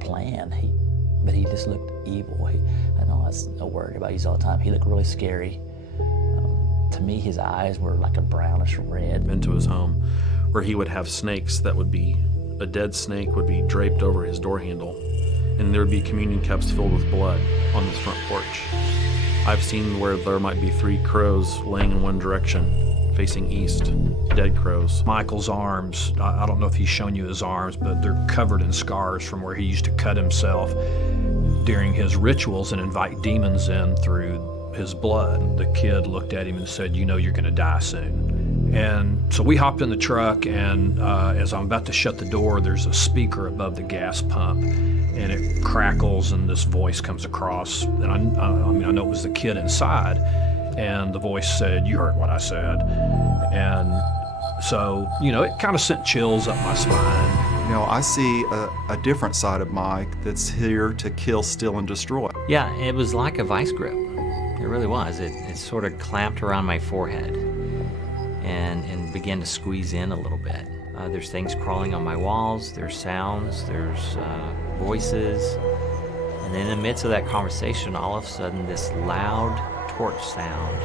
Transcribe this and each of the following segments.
plan. But he just looked evil. I know that's a word everybody uses all the time. He looked really scary. To me, his eyes were like a brownish red. Into his home, where he would have snakes that would be, a dead snake would be draped over his door handle, and there would be communion cups filled with blood on his front porch. I've seen where there might be 3 crows laying in one direction, facing east, dead crows. Michael's arms, I don't know if he's shown you his arms, but they're covered in scars from where he used to cut himself during his rituals and invite demons in through his blood. The kid looked at him and said, "You know you're gonna die soon." And so we hopped in the truck, and as I'm about to shut the door, there's a speaker above the gas pump, and it crackles, and this voice comes across, and I know it was the kid inside, and the voice said, "You heard what I said." And so, it kind of sent chills up my spine. I see a different side of Mike that's here to kill, steal, and destroy. Yeah, it was like a vice grip. It really was. It sort of clamped around my forehead and began to squeeze in a little bit. There's things crawling on my walls, there's sounds, there's voices. And in the midst of that conversation, all of a sudden this loud torch sound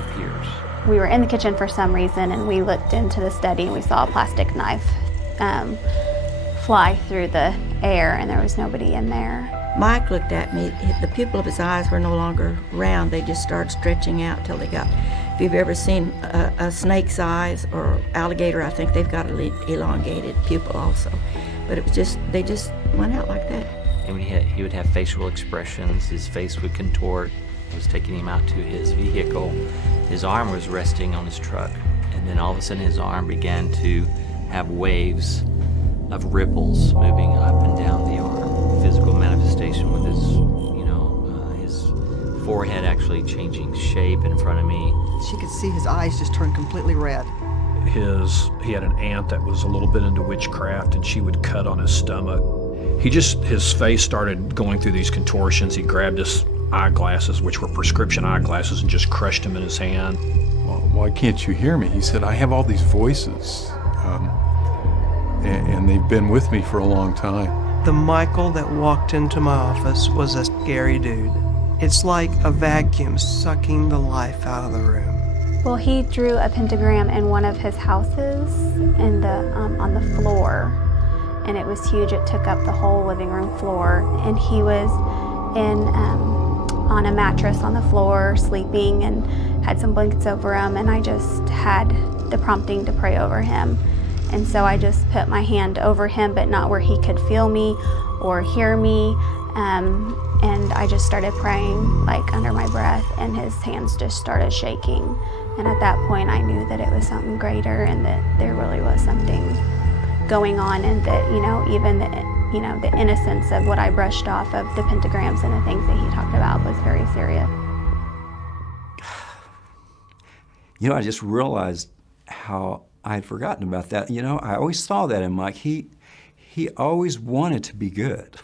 appears. We were in the kitchen for some reason, and we looked into the study and we saw a plastic knife fly through the air, and there was nobody in there. Mike looked at me. The pupil of his eyes were no longer round. They just started stretching out till they got, if you've ever seen a snake's eyes or alligator, I think they've got an elongated pupil also. But it was just, they just went out like that. And he would have facial expressions. His face would contort. I was taking him out to his vehicle. His arm was resting on his truck. And then all of a sudden his arm began to have waves of ripples moving up and down the arm. Physical manifestation with his forehead actually changing shape in front of me. She could see his eyes just turn completely red. He had an aunt that was a little bit into witchcraft, and she would cut on his stomach. His face started going through these contortions. He grabbed his eyeglasses, which were prescription eyeglasses, and just crushed them in his hand. "Well, why can't you hear me?" He said, "I have all these voices, and they've been with me for a long time." The Michael that walked into my office was a scary dude. It's like a vacuum sucking the life out of the room. Well, he drew a pentagram in one of his houses on the floor, and it was huge. It took up the whole living room floor, and he was on a mattress on the floor sleeping and had some blankets over him, and I just had the prompting to pray over him. And so I just put my hand over him, but not where he could feel me or hear me. And I just started praying like under my breath, and his hands just started shaking. And at that point I knew that it was something greater, and that there really was something going on, and that, even the innocence of what I brushed off of the pentagrams and the things that he talked about was very serious. I just realized how I had forgotten about that. I always saw that in Mike. He always wanted to be good.